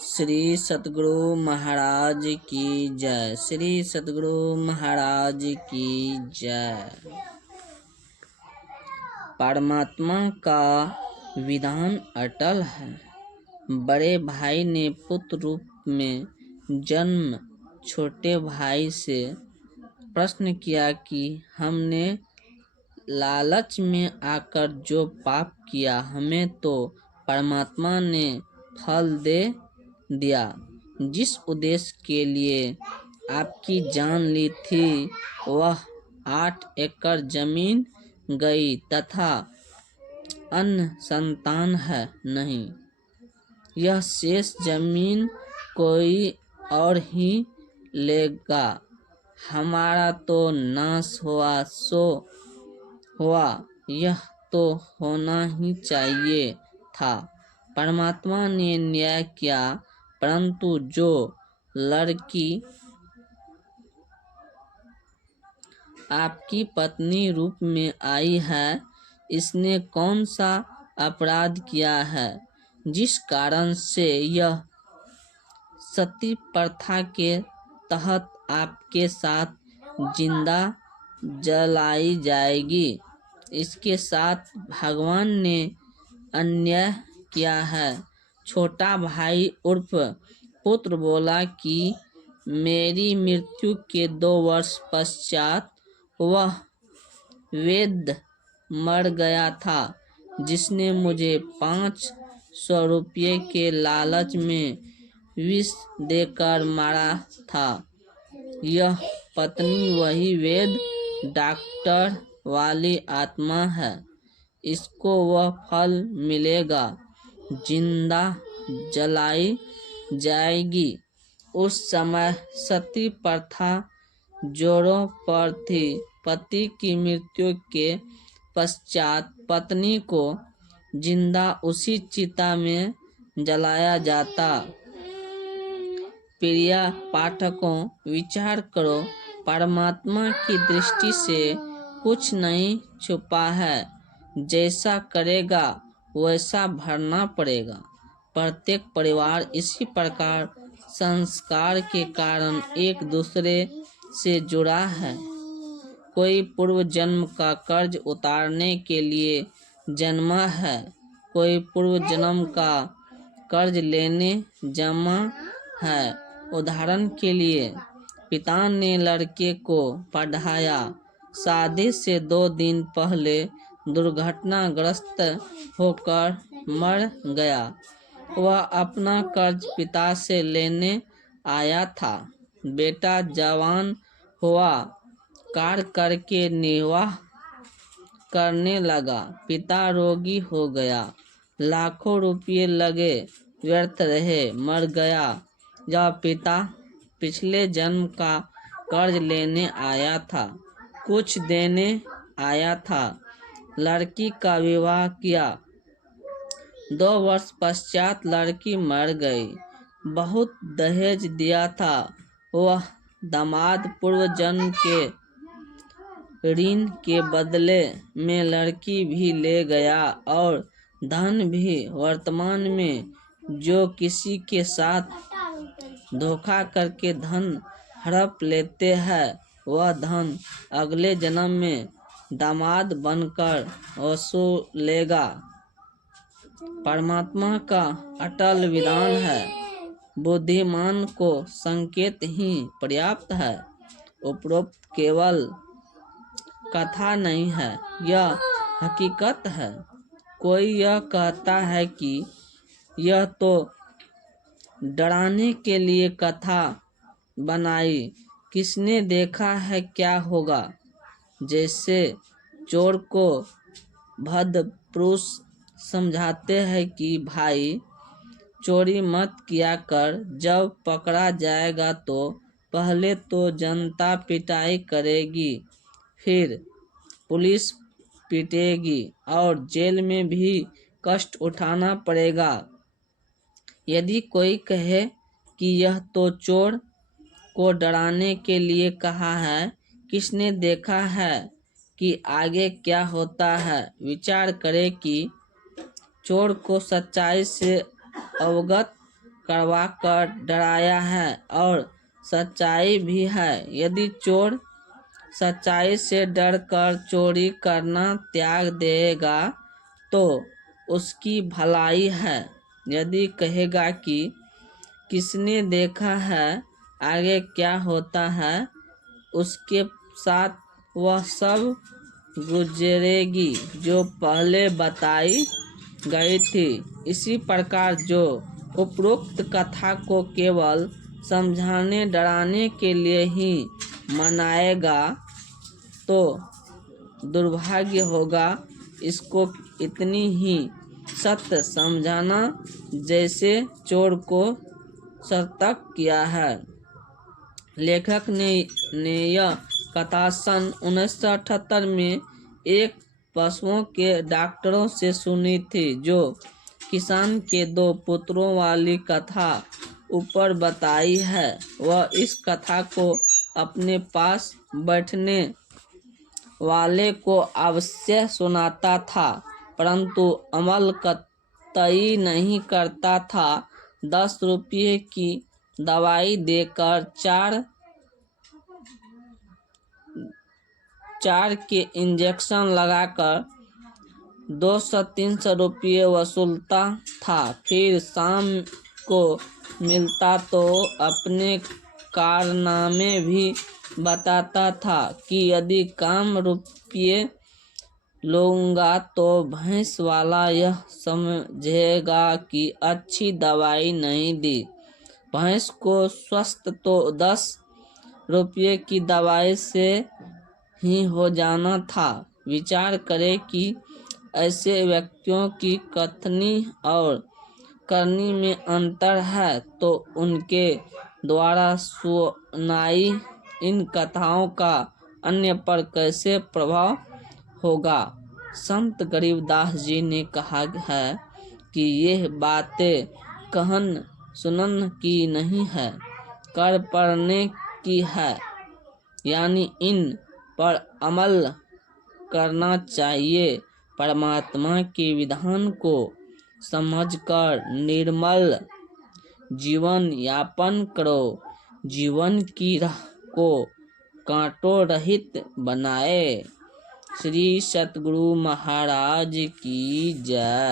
श्री सतगुरु महाराज की जय। श्री सतगुरु महाराज की जय। परमात्मा का विधान अटल है। बड़े भाई ने पुत्र रूप में जन्म छोटे भाई से प्रश्न किया कि हमने लालच में आकर जो पाप किया, हमें तो परमात्मा ने फल दे दिया। जिस उद्देश्य के लिए आपकी जान ली थी वह 8 एकड़ जमीन गई तथा अन्य संतान है नहीं। यह शेष जमीन कोई और ही लेगा। हमारा तो नाश हुआ सो हुआ, यह तो होना ही चाहिए था। परमात्मा ने न्याय किया, परंतु जो लड़की आपकी पत्नी रूप में आई है, इसने कौन सा अपराध किया है जिस कारण से यह सती प्रथा के तहत आपके साथ जिंदा जलाई जाएगी। इसके साथ भगवान ने अन्याय किया है। छोटा भाई उर्फ पुत्र बोला कि मेरी मृत्यु के 2 वर्ष पश्चात वह वैद्य मर गया था जिसने मुझे 500 रुपये के लालच में विष देकर मारा था। यह पत्नी वही वैद्य डॉक्टर वाली आत्मा है। इसको वह फल मिलेगा, जिंदा जलाई जाएगी। उस समय सती प्रथा जोरों पर थी। पति की मृत्यु के पश्चात पत्नी को जिंदा उसी चिता में जलाया जाता। प्रिय पाठकों, विचार करो, परमात्मा की दृष्टि से कुछ नहीं छुपा है। जैसा करेगा वैसा भरना पड़ेगा। प्रत्येक परिवार इसी प्रकार संस्कार के कारण एक दूसरे से जुड़ा है। कोई पूर्व जन्म का कर्ज उतारने के लिए जन्मा है, कोई पूर्व जन्म का कर्ज लेने जमा है। उदाहरण के लिए, पिता ने लड़के को पढ़ाया, शादी से 2 दिन पहले दुर्घटनाग्रस्त होकर मर गया। वह अपना कर्ज पिता से लेने आया था। बेटा जवान हुआ, कार्य करके निर्वाह करने लगा। पिता रोगी हो गया, लाखों रुपये लगे, व्यर्थ रहे, मर गया। जब पिता पिछले जन्म का कर्ज लेने आया था, कुछ देने आया था, लड़की का विवाह किया। 2 वर्ष पश्चात लड़की मर गई। बहुत दहेज दिया था। वह दामाद पूर्व जन्म के ऋण के बदले में लड़की भी ले गया और धन भी। वर्तमान में जो किसी के साथ धोखा करके धन हड़प लेते हैं, वह धन अगले जन्म में दामाद बनकर वसूलेगा। परमात्मा का अटल विधान है। बुद्धिमान को संकेत ही पर्याप्त है। उपरोक्त केवल कथा नहीं है, यह हकीकत है। कोई यह कहता है कि यह तो डराने के लिए कथा बनाई, किसने देखा है क्या होगा। जैसे चोर को भद्र पुरुष समझाते हैं कि भाई चोरी मत किया कर, जब पकड़ा जाएगा तो पहले तो जनता पिटाई करेगी, फिर पुलिस पीटेगी और जेल में भी कष्ट उठाना पड़ेगा। यदि कोई कहे कि यह तो चोर को डराने के लिए कहा है, किसने देखा है कि आगे क्या होता है। विचार करें कि चोर को सच्चाई से अवगत करवा कर डराया है और सच्चाई भी है। यदि चोर सच्चाई से डरकर चोरी करना त्याग देगा तो उसकी भलाई है। यदि कहेगा कि किसने देखा है आगे क्या होता है, उसके साथ वह सब गुजरेगी जो पहले बताई गई थी। इसी प्रकार जो उपरोक्त कथा को केवल समझाने डराने के लिए ही मनाएगा तो दुर्भाग्य होगा। इसको इतनी ही सत्य समझाना जैसे चोर को सतर्क किया है। लेखक ने यह कथा सन 1978 में एक पशुओं के डॉक्टरों से सुनी थी, जो किसान के 2 पुत्रों वाली कथा ऊपर बताई है। वह इस कथा को अपने पास बैठने वाले को अवश्य सुनाता था, परंतु अमल कतई नहीं करता था। 10 रुपये की दवाई देकर 4 के इंजेक्शन लगाकर 200-300 रुपये वसूलता था। फिर शाम को मिलता तो अपने कारनामे भी बताता था कि यदि कम रुपये लूँगा तो भैंस वाला यह समझेगा कि अच्छी दवाई नहीं दी। भैंस को स्वस्थ तो 10 रुपये की दवाई से ही हो जाना था। विचार करें कि ऐसे व्यक्तियों की कथनी और करनी में अंतर है, तो उनके द्वारा सुनाई इन कथाओं का अन्य पर कैसे प्रभाव होगा। संत गरीबदास जी ने कहा है कि यह बातें कहन सुनन की नहीं है, कर पढ़ने की है, यानी इन पर अमल करना चाहिए। परमात्मा के विधान को समझकर निर्मल जीवन यापन करो, जीवन की राह को कांटों रहित बनाए। श्री सतगुरु महाराज की जय।